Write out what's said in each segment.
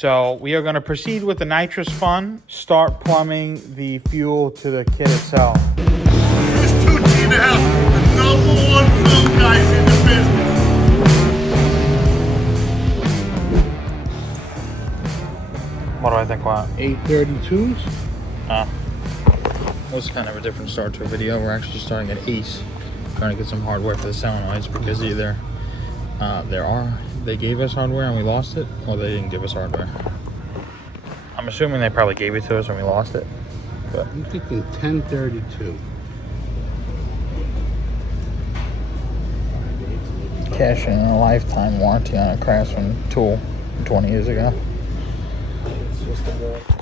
So we are going to proceed with the nitrous fun, start plumbing the fuel to the kit itself. Here's Tucci in the house, the #1 film guys in the business. What do I think? What? 832s? Was kind of a different start to a video. We're actually starting at Ace, trying to get some hardware for the solenoids because either they gave us hardware and we lost it, or they didn't give us hardware. I'm assuming they probably gave it to us and we lost it. But I'm thinking 1032. cashing in a lifetime warranty on a Craftsman tool 20 years ago.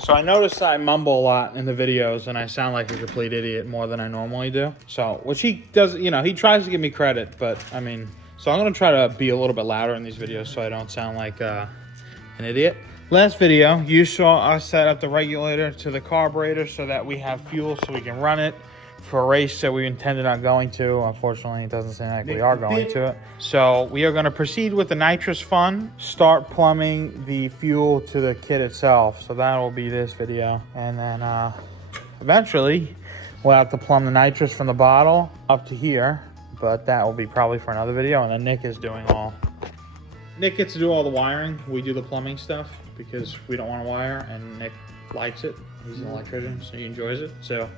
So I noticed I mumble a lot in the videos and I sound like a complete idiot more than I normally do. So, which he does, you know, he tries to give me credit, but I mean, so I'm going to try to be a little bit louder in these videos so I don't sound like an idiot. Last video, you saw us set up the regulator to the carburetor so that we have fuel so we can run it for a race that we intended on going to. Unfortunately, it doesn't seem like we are going to it. So we are going to proceed with the nitrous fun, start plumbing the fuel to the kit itself. So that will be this video. And then eventually we'll have to plumb the nitrous from the bottle up to here. But that will be probably for another video. And then Nick gets to do all the wiring. We do the plumbing stuff because we don't want to wire, and Nick likes it. He's an electrician, so he enjoys it. So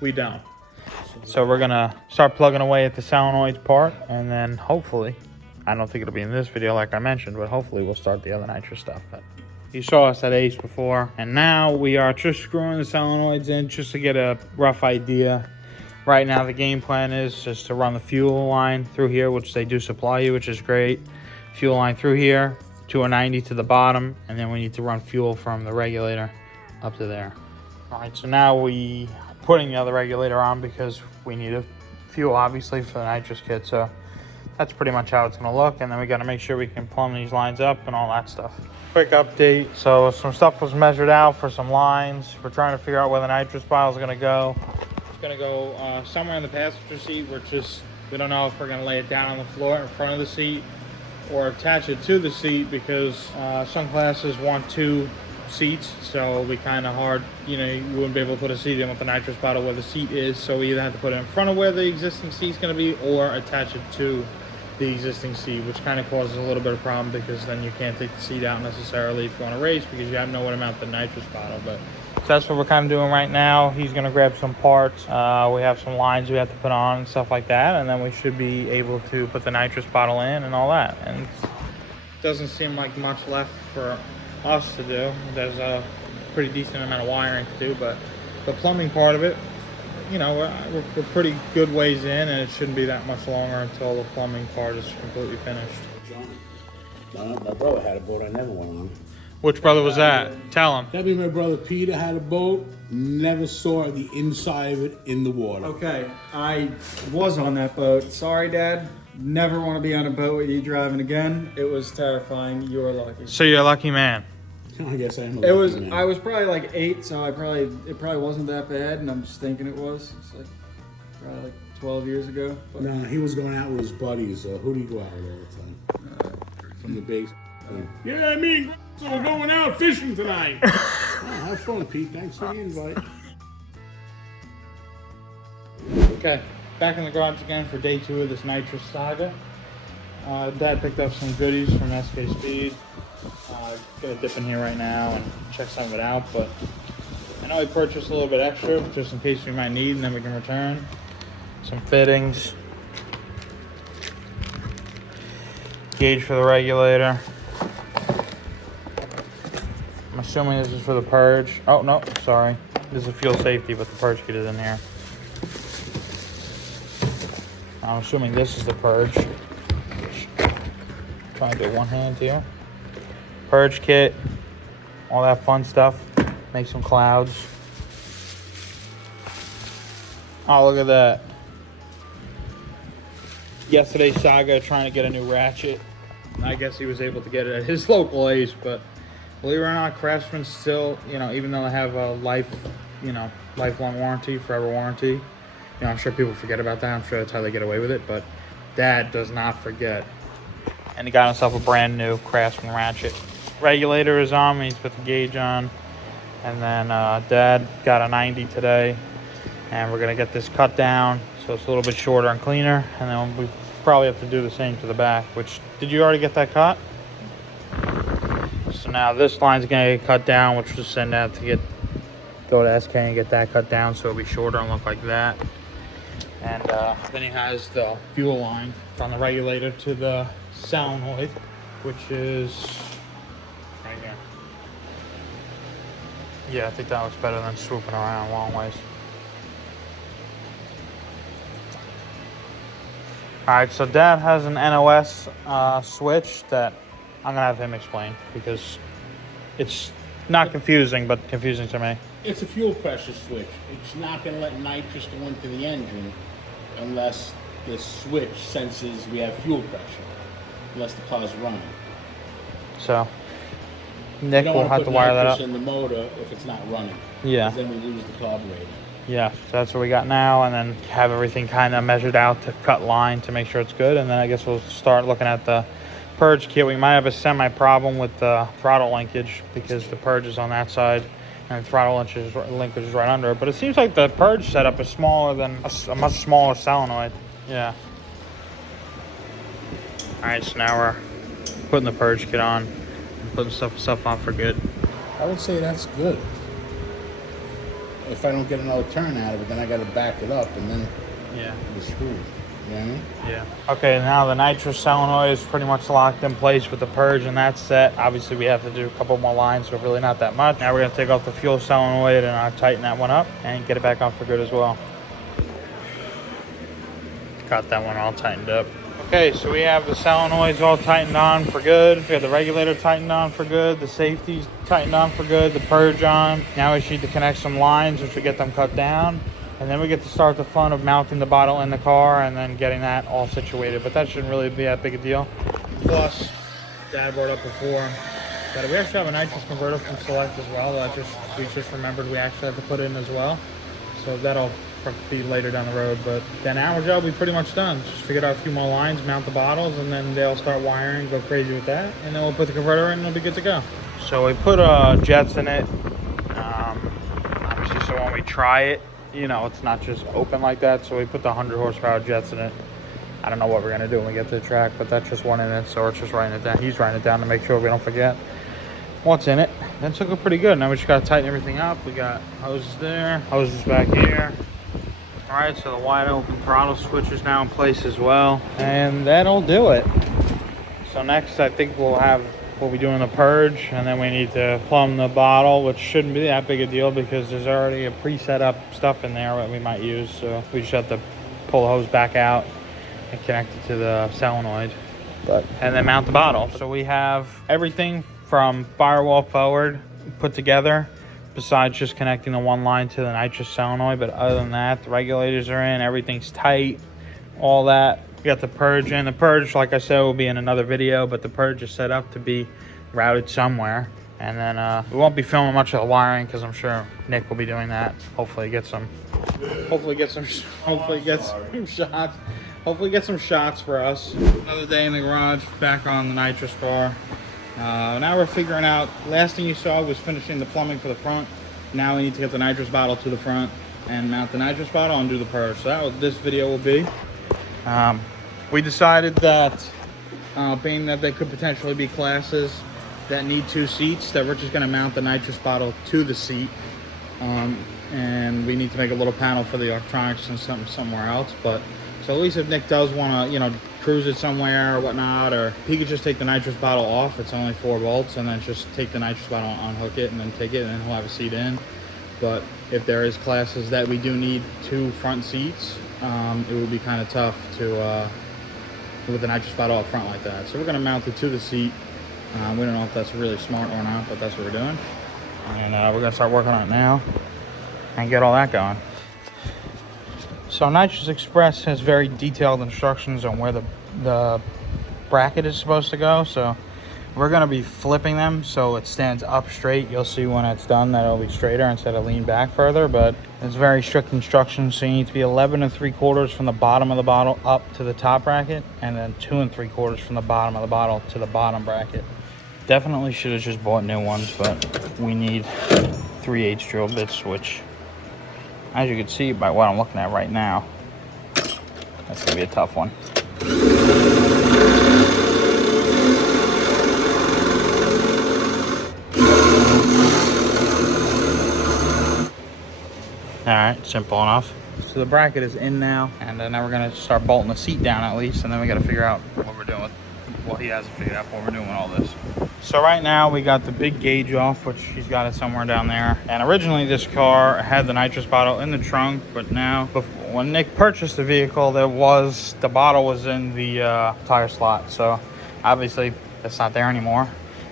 we don't. So we're gonna start plugging away at the solenoids part, and then hopefully, I don't think it'll be in this video like I mentioned, but hopefully we'll start the other nitrous stuff. But you saw us at Ace before, and now we are just screwing the solenoids in just to get a rough idea. Right now the game plan is just to run the fuel line through here, which they do supply you, which is great. Fuel line through here, 290 to the bottom, and then we need to run fuel from the regulator up to there. All right, so now we putting the other regulator on because we need a fuel obviously for the nitrous kit. So that's pretty much how it's going to look, and then we got to make sure we can plumb these lines up and all that stuff. Quick update, so some stuff was measured out for some lines. We're trying to figure out where the nitrous bottle is going to go. It's going to go somewhere in the passenger seat. We don't know if we're going to lay it down on the floor in front of the seat or attach it to the seat, because some classes want 2 seats, so it'll be kind of hard. You know, you wouldn't be able to put a seat in with the nitrous bottle where the seat is, so we either have to put it in front of where the existing seat's going to be or attach it to the existing seat, which kind of causes a little bit of problem because then you can't take the seat out necessarily if you want to race because you have nowhere to mount the nitrous bottle. But so that's what we're kind of doing right now. He's going to grab some parts. We have some lines we have to put on and stuff like that, and then we should be able to put the nitrous bottle in and all that. And it doesn't seem like much left for us to do. There's a pretty decent amount of wiring to do, but the plumbing part of it, you know, we're pretty good ways in, and it shouldn't be that much longer until the plumbing part is completely finished. My brother had a boat I never went on. Which brother was that? Tell him. That'd be my brother Peter, had a boat, never saw the inside of it in the water. Okay, I was on that boat. Sorry, Dad. Never want to be on a boat with you driving again. It was terrifying. You were lucky. So you're a lucky man. I guess I am a lucky man. I was probably like 8, so it probably wasn't that bad, and I'm just thinking it was. It's like probably like 12 years ago. But. Nah, he was going out with his buddies. Who do you go out with all the time? From the base. Yeah, I mean, so we're going out fishing tonight. Have fun, Pete. Thanks for the invite. Okay, back in the garage again for day 2 of this nitrous saga. Dad picked up some goodies from SK Speed. Gonna dip in here right now and check some of it out, but I know he purchased a little bit extra just in case we might need, and then we can return. Some fittings. Gauge for the regulator. I'm assuming this is for the purge. Oh, no, sorry. This is fuel safety, but the purge kit is in here. I'm assuming this is the purge. Trying to do one hand here. Purge kit. All that fun stuff. Make some clouds. Oh, look at that. Yesterday's saga trying to get a new ratchet. I guess he was able to get it at his local Ace, but believe it or not, Craftsman still, you know, even though they have a lifelong warranty, forever warranty, you know, I'm sure people forget about that. I'm sure that's how they get away with it, but Dad does not forget. And he got himself a brand new Craftsman ratchet. regulator is on. We need to put the gauge on. And then Dad got a 90 today. And we're going to get this cut down so it's a little bit shorter and cleaner. And then we probably have to do the same to the back. Which, did you already get that cut? So now this line's going to get cut down, which we'll send out to go to SK and get that cut down so it'll be shorter and look like that. And then he has the fuel line from the regulator to the solenoid, which is right here. Yeah, I think that looks better than swooping around long ways. Alright, so Dad has an NOS switch that I'm gonna have him explain because it's not confusing, but confusing to me. It's a fuel pressure switch. It's not going to let nitrous go into the engine unless the switch senses we have fuel pressure, unless the car's running. So Nick will have to wire that up. You don't want to put nitrous in the motor if it's not running. Yeah. Because then we lose the carburetor. Yeah, so that's what we got now, and then have everything kind of measured out to cut line to make sure it's good, and then I guess we'll start looking at the purge kit. We might have a semi problem with the throttle linkage because the purge is on that side and the throttle linkage is right under it. But it seems like the purge setup is smaller than a much smaller solenoid. Yeah. All right, so now we're putting the purge kit on and putting stuff on for good. I would say that's good. If I don't get another turn out of it, then I got to back it up and then we're screwed. You know what I mean? Yeah. Okay, now the nitrous solenoid is pretty much locked in place with the purge, and that's set. Obviously, we have to do a couple more lines, but really not that much. Now we're going to take off the fuel solenoid and tighten that one up and get it back on for good as well. Got that one all tightened up. Okay, so we have the solenoids all tightened on for good. We have the regulator tightened on for good. The safety's tightened on for good. The purge on. Now we just need to connect some lines, which will get them cut down. And then we get to start the fun of mounting the bottle in the car and then getting that all situated. But that shouldn't really be that big a deal. Plus, Dad brought up before that we actually have a nitrous converter from Select as well. We just remembered we actually have to put in as well. So that'll be later down the road. But then our job will be pretty much done. Just figure out a few more lines, mount the bottles, and then they'll start wiring, go crazy with that. And then we'll put the converter in and it'll be good to go. So we put jets in it. Obviously, so when we try it, you know, it's not just open like that, so we put the 100 horsepower jets in it. I don't know what we're going to do when we get to the track, but that's just one in it, so it's just writing it down. He's writing it down to make sure we don't forget what's in it. That took it pretty good. Now we just got to tighten everything up. We got hoses there, hoses back here. All right, so the wide open throttle switch is now in place as well, and that'll do it. So next, I think we'll be doing the purge, and then we need to plumb the bottle, which shouldn't be that big a deal because there's already a pre-set up stuff in there that we might use. So we just have to pull the hose back out and connect it to the solenoid, and then mount the bottle. So we have everything from firewall forward put together, besides just connecting the one line to the nitrous solenoid. But other than that, the regulators are in, everything's tight, all that. We got the purge in. The purge, like I said, will be in another video, but the purge is set up to be routed somewhere. And then we won't be filming much of the wiring because I'm sure Nick will be doing that. Hopefully get some shots. Hopefully get some shots for us. Another day in the garage, back on the nitrous car. Now we're figuring out, last thing you saw was finishing the plumbing for the front. Now we need to get the nitrous bottle to the front and mount the nitrous bottle and do the purge. So that's what this video will be. We decided that being that there could potentially be classes that need 2 seats, that we're just going to mount the nitrous bottle to the seat, and we need to make a little panel for the electronics and somewhere else. But so at least if Nick does want to, cruise it somewhere or whatnot, or he could just take the nitrous bottle off. It's only 4 volts, and then just take the nitrous bottle, unhook it, and then take it, and then he'll have a seat in. But if there is classes that we do need 2 front seats, it would be kind of tough to with the nitrous bottle up front like that. So we're going to mount it to the seat. We don't know if that's really smart or not, but that's what we're doing. And we're going to start working on it now and get all that going. So Nitrous Express has very detailed instructions on where the bracket is supposed to go. So we're going to be flipping them so it stands up straight. You'll see when it's done that it'll be straighter instead of lean back further, but it's very strict instructions. So you need to be 11 3/4 from the bottom of the bottle up to the top bracket, and then 2 3/4 from the bottom of the bottle to the bottom bracket. Definitely should have just bought new ones, but we need 3/8 drill bits, which, as you can see by what I'm looking at right now, that's gonna be a tough one. All right, simple enough. So the bracket is in now, and now we're gonna start bolting the seat down at least, and then we gotta figure out what we're doing with, well, he hasn't figured out what we're doing with all this. So right now we got the big gauge off, which he's got it somewhere down there. And originally this car had the nitrous bottle in the trunk, but now, when Nick purchased the vehicle, the bottle was in the tire slot. So obviously it's not there anymore.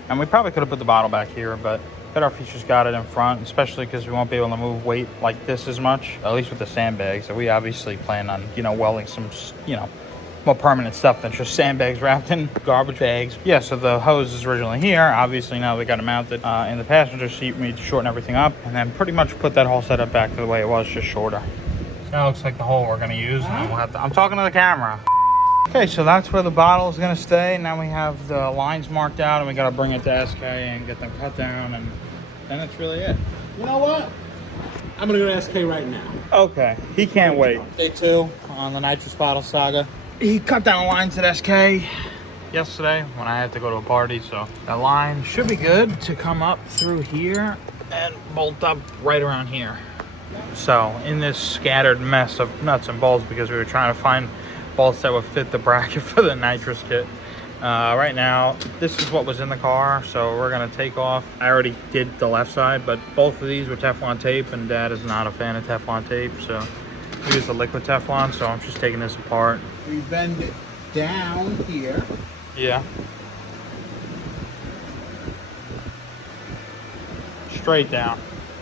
And we probably could have put the bottle back here, but better if he's just got it in front, especially because we won't be able to move weight like this as much, at least with the sandbags. So we obviously plan on, welding some, more permanent stuff than just sandbags wrapped in garbage bags. Yeah, so the hose is originally here. Obviously now we got it mounted in the passenger seat. We need to shorten everything up and then pretty much put that whole setup back to the way it was, just shorter. So that looks like the hole we're gonna use. And we'll have to, I'm talking to the camera. Okay, so that's where the bottle is gonna stay. Now we have the lines marked out and we gotta bring it to SK and get them cut down, and then that's really it. You know what? I'm gonna go to SK right now. Okay, he can't wait. Day 2 on the nitrous bottle saga. He cut down the lines at SK yesterday when I had to go to a party, so that line should be good to come up through here and bolt up right around here. So in this scattered mess of nuts and bolts, because we were trying to find bolts that would fit the bracket for the nitrous kit, right now this is what was in the car, so we're gonna take off. I already did the left side, but both of these were Teflon tape, and Dad is not a fan of Teflon tape, so we use the liquid Teflon. So I'm just taking this apart. We bend it down here. Yeah. Straight down.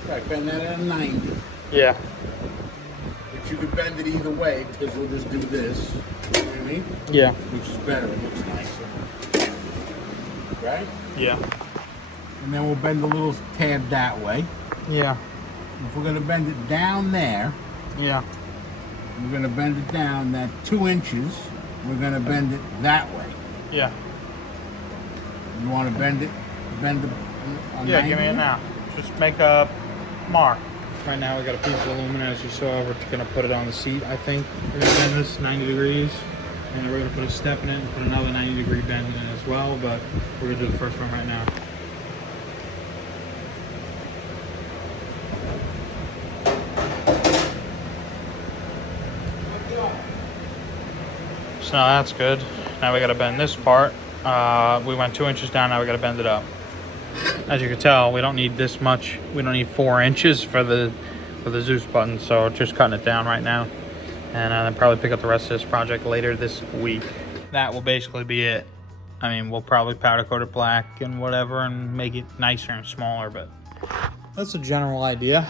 Right, bend that at a 90. Yeah. But you could bend it either way, because we'll just do this. You know what I mean? Yeah. Which is better, it looks nicer. Right? Yeah. And then we'll bend a little tad that way. Yeah. If we're gonna bend it down there, Yeah. we're gonna bend it down that 2 inches. We're gonna bend it that way. Yeah. You wanna bend it on Yeah, 90? give me it now. Just make a mark. Right now we got a piece of aluminum, as you saw. We're gonna put it on the seat, I think. We're gonna bend this 90 degrees. And we're gonna put a step in it and put another 90-degree bend in it as well, but we're gonna do the first one right now. So now that's good. Now we gotta bend this part. We went 2 inches down, now we gotta bend it up. As you can tell, we don't need this much. We don't need 4 inches for the Zeus button, so just cutting it down right now. And then probably pick up the rest of this project later this week. That will basically be it. I mean, we'll probably powder coat it black and whatever and make it nicer and smaller, but that's a general idea.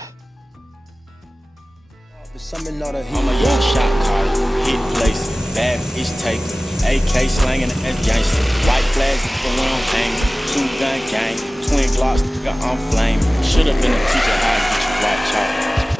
I'm a young shot caller, hit place, bad bitch taker, AK slanging as gangster, white flags for when I'm hanging, 2-gun gang, twin Glocks, I'm flaming. Should've been a teacher, how to get you white chalk.